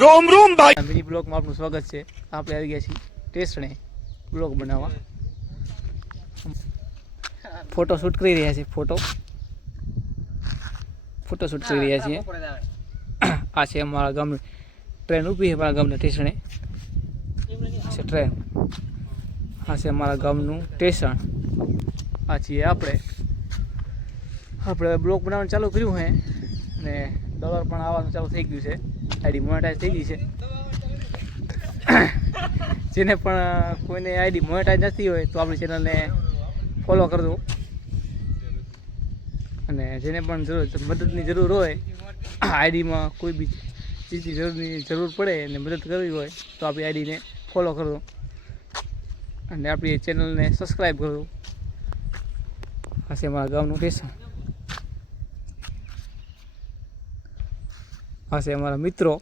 રોમ રોમ ભાઈ મિની બ્લોગમાં આપનું સ્વાગત છે. આપણે આવી ગયા છીએ ટેસણે બ્લોગ બનાવવા. ફોટો શૂટ કરી રહ્યા છીએ. ફોટો શૂટ કરી રહ્યા છીએ. આ છે અમારા ગામની ટ્રેન ઊભી છે. અમારા ગામના ટેશને છે ટ્રેન. આ છે અમારા ગામનું સ્ટેશન. આ છીએ આપણે બ્લોગ બનાવવાનું ચાલુ કર્યું છે અને ડોલર પણ આવવાનું ચાલુ થઈ ગયું છે. આઈડી મોનેટાઈઝ થઈ ગઈ છે. જેને પણ કોઈને આઈડી મોનેટાઈઝ નથી હોય તો આપણી ચેનલને ફોલો કરજો. અને જેને પણ મદદની જરૂર હોય, આઈડીમાં કોઈ બી ચીજની જરૂર પડે અને મદદ કરવી હોય તો આપણી આઈડીને ફોલો કરજો અને આપણી ચેનલને સબસ્ક્રાઈબ કરજો. આ છે અમારા ગામનું સ્ટેશન. આ છે અમારા મિત્રો.